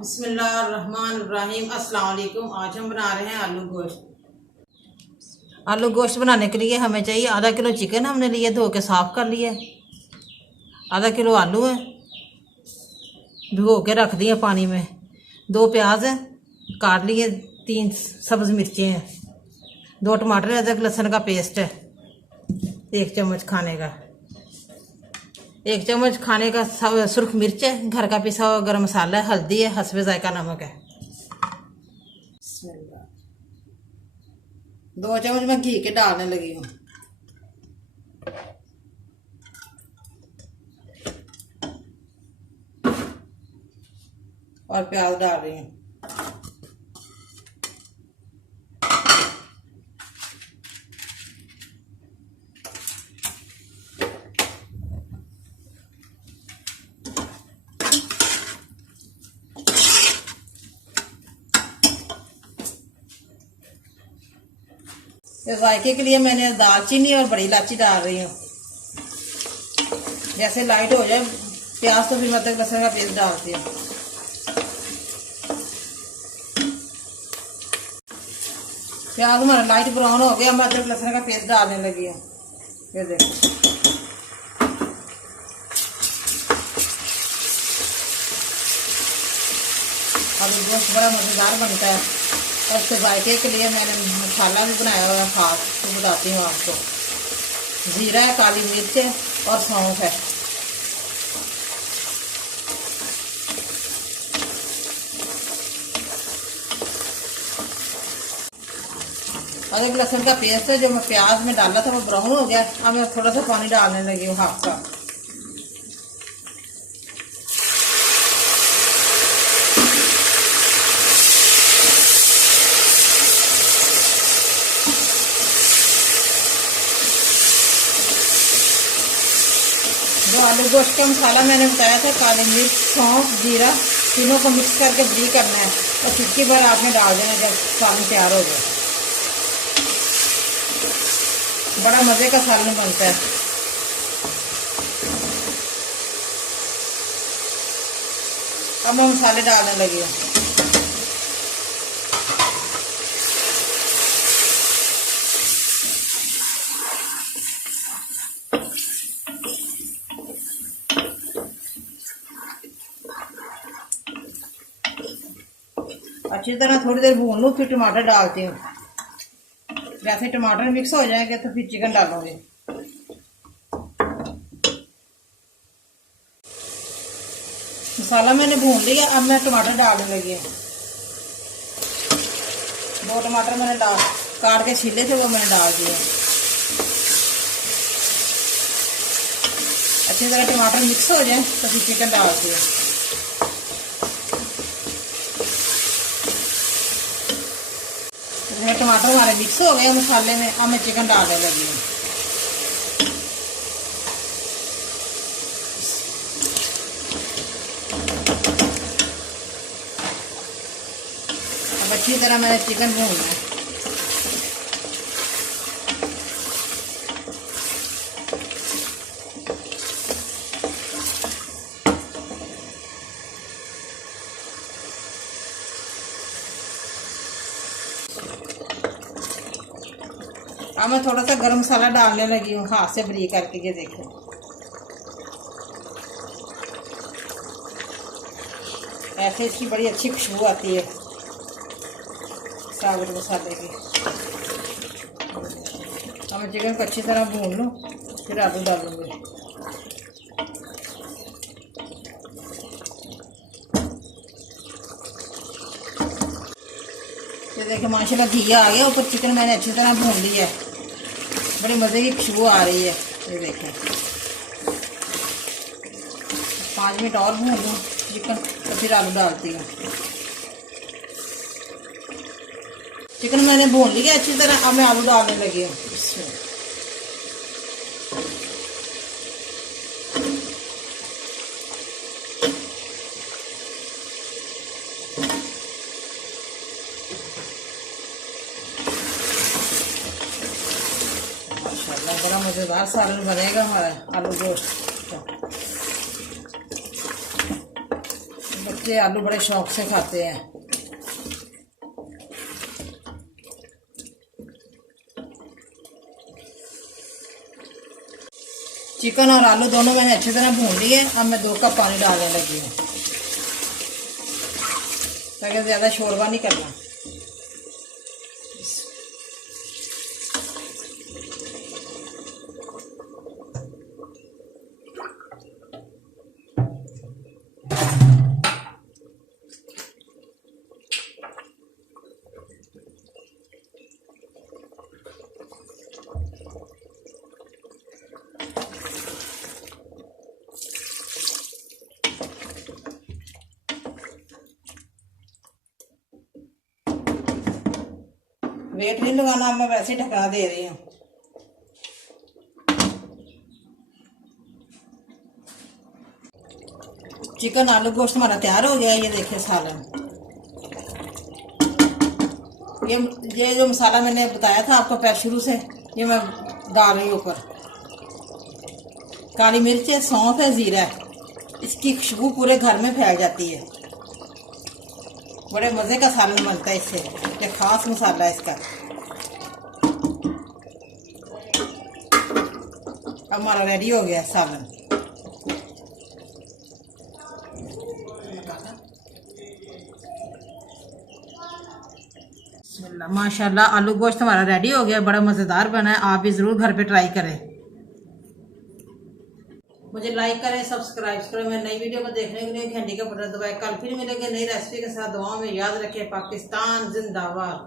बिस्मिल्लाहिर्रहमानिर्रहीम। अस्सलाम वालेकुम। आज हम बना रहे हैं आलू गोश्त। आलू गोश्त बनाने के लिए हमें चाहिए आधा किलो चिकन, हमने लिए धो के साफ़ कर लिया। आधा किलो आलू है, भिगो के रख दिए पानी में। 2 प्याज हैं काट लिए, 3 सब्ज़ मिर्चें हैं, 2 टमाटर, अदरक लहसुन का पेस्ट है, 1 चम्मच खाने का, 1 चम्मच खाने का सुर्ख मिर्च है, घर का पिसा हुआ गरम मसाला है, हल्दी है, हस्बे जायका नमक है। 2 चम्मच मैं घी के डालने लगी हूँ। और प्याज डाल रही हूँ। जायके के लिए मैंने दालचीनी और बड़ी इलायची डाल रही हूँ। जैसे लाइट हो जाए प्याज तो फिर मैं अदरक लहसुन का पेस्ट डालती हूँ। प्याज हमारा लाइट ब्राउन हो गया, मैं अदरक लहसुन का पेस्ट डालने लगी हूँ। ये देखो, आलू गोश्त बड़ा मज़ेदार बनता है। और उसके जायके के लिए मैंने मसाला भी बनाया हुआ है खास, तो बताती हूँ आपको। जीरा है, काली मिर्च है और सौंफ है। अदरक लहसुन का पेस्ट है जो मैं प्याज में डाला था वो ब्राउन हो गया। अब मैं थोड़ा सा पानी डालने लगी हूँ, हाफ का। जो आलू गोश्त का मसाला मैंने बताया था, काली मिर्च, सौंफ, जीरा, तीनों को मिक्स करके फ्री करना है और चुटकी भर आपने डाल देना जब सालन तैयार हो जाए। बड़ा मज़े का सालन बनता है। अब मैं मसाले डालने लगी हूँ। अच्छी तरह थोड़ी देर भून लूँ, फिर टमाटर डालती हूँ। जैसे टमाटर मिक्स हो जाएंगे तो फिर चिकन डालूंगी। मसाला मैंने भून लिया, अब मैं टमाटर डालने लगी हूँ। 2 टमाटर मैंने काट के छीले थे, वो मैंने डाल दिए। अच्छी तरह टमाटर मिक्स हो जाए तो फिर चिकन डालती हूँ। टमाटर हमारे मिक्स हो गए मसाले में, अब मैं चिकन डालने लगी हूँ। अब अच्छी तरह मैंने चिकन भूनना है। अब मैं थोड़ा सा गरम मसाला डालने लगी हूँ, हाथ से ब्रीक करके। ये देखो, ऐसे इसकी बड़ी अच्छी खुशबू आती है साबुत मसाले की। अब मैं चिकन को अच्छी तरह भून लूँ, फिर आलू डालूंगी। ये देखिए माशाल्लाह घी आ गया ऊपर, चिकन मैंने अच्छी तरह भून लिया है, बड़ी मज़े की खुशबू आ रही है। ये देखें, 5 मिनट और भून लूँ चिकन, तो फिर आलू डालती हूँ। चिकन मैंने भून लिया अच्छी तरह, अब मैं आलू डालने लगी हूँ। माशाल्लाह बड़ा मज़ेदार सालन बनेगा हमारा आलू गोश्त। बच्चे आलू बड़े शौक से खाते हैं। चिकन और आलू दोनों मैंने अच्छी तरह भून लिए। अब मैं 2 कप पानी डालने लगी हूँ ताकि ज़्यादा शोरबा नहीं करना। वेट नहीं लगाना, मैं वैसे ढका दे रही हूँ। चिकन आलू गोश्त हमारा तैयार हो गया है। ये देखिए सालन, ये जो मसाला मैंने बताया था आपको पहले शुरू से, ये मैं डाल रही हूँ ऊपर। काली मिर्च है, सौंफ है, जीरा है। इसकी खुशबू पूरे घर में फैल जाती है। बड़े मज़े का सालन बनता है इससे। ये खास मसाला है इसका। अब हमारा रेडी हो गया सालन। माशाल्लाह आलू गोश्त हमारा रेडी हो गया, बड़ा मज़ेदार बना है। आप भी ज़रूर घर पे ट्राई करें। मुझे लाइक करें, सब्सक्राइब करें। मैं नई वीडियो को देखने के लिए घंटी का बटन दबाएं। कल फिर मिलेंगे नई रेसिपी के साथ। दुआओं में याद रखें। पाकिस्तान जिंदाबाद।